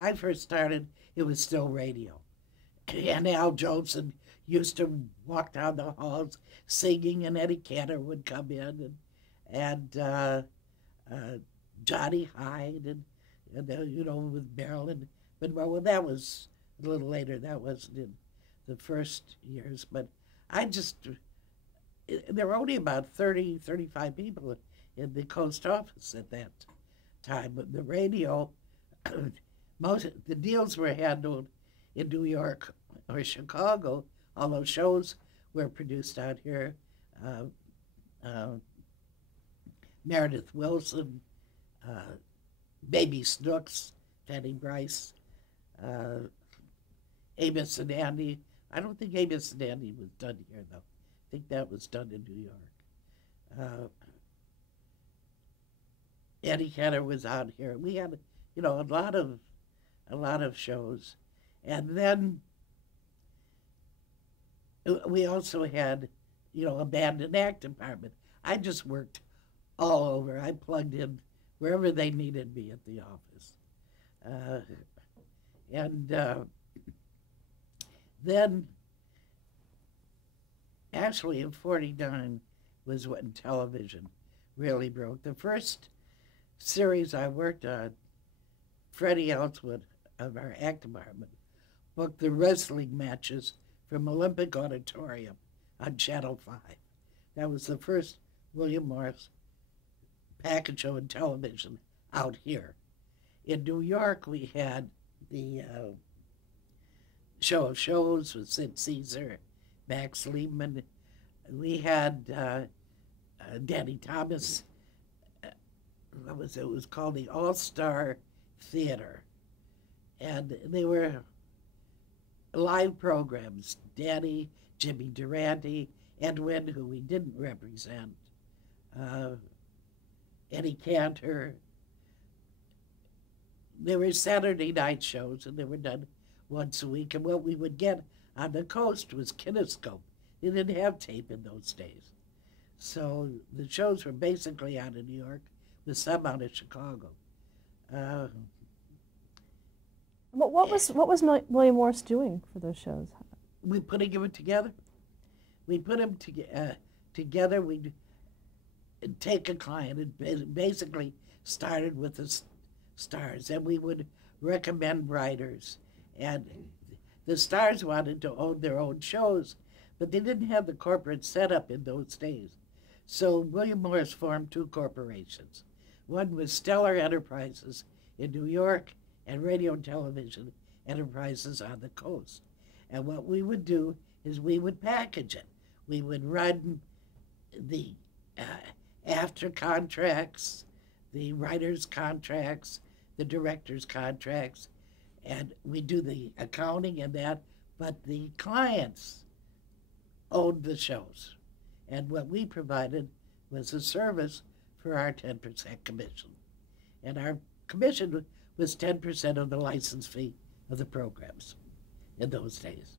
I first started, it was still radio. And Al Jolson used to walk down the halls singing, and Eddie Cantor would come in, and uh, Johnny Hyde, and with Marilyn Monroe. Well, that was a little later. That wasn't in the first years, but I just there were only about 30, 35 people in the Coast office at that time. But the radio, most the deals were handled in New York or Chicago. All those shows were produced out here. Uh, uh, Meredith Wilson, uh, Baby Snooks, Fanny Bryce, uh, Amos and Andy. I don't think Amos and Andy was done here though. I think that was done in New York. Uh, Eddie Cantor was out here. We had, a lot of shows, and then we also had, a band and act department. I just worked all over. I plugged in wherever they needed me at the office, uh, and then actually in '49 was when television really broke. The first series I worked on, Freddie Ellswood of our act department booked the wrestling matches from Olympic Auditorium on Channel 5. That was the first William Morris package show in television out here. In New York, we had the Show of Shows with Sid Caesar, Max Liebman. We had Danny Thomas. What was it? It was called the All Star Theater, and they were live programs. Danny, Jimmy Durante, Edwin, who we didn't represent, uh, Eddie Cantor. They were Saturday night shows, and they were done once a week. And what we would get on the coast was kinescope. They didn't have tape in those days. So the shows were basically out of New York with some out of Chicago. Uh, What was William Morris doing for those shows? we putting them together. We put them together. We'd take a client. It basically started with the stars, and we would recommend writers. And the stars wanted to own their own shows, but they didn't have the corporate setup in those days. So William Morris formed two corporations. One was Stellar Enterprises in New York and Radio and Television Enterprises on the coast. And what we would do is we would package it. We would run the after contracts, the writers' contracts, the directors' contracts, and we do the accounting and that, but the clients owned the shows. And what we provided was a service for our 10% commission. And our commission was 10% of the license fee of the programs in those days.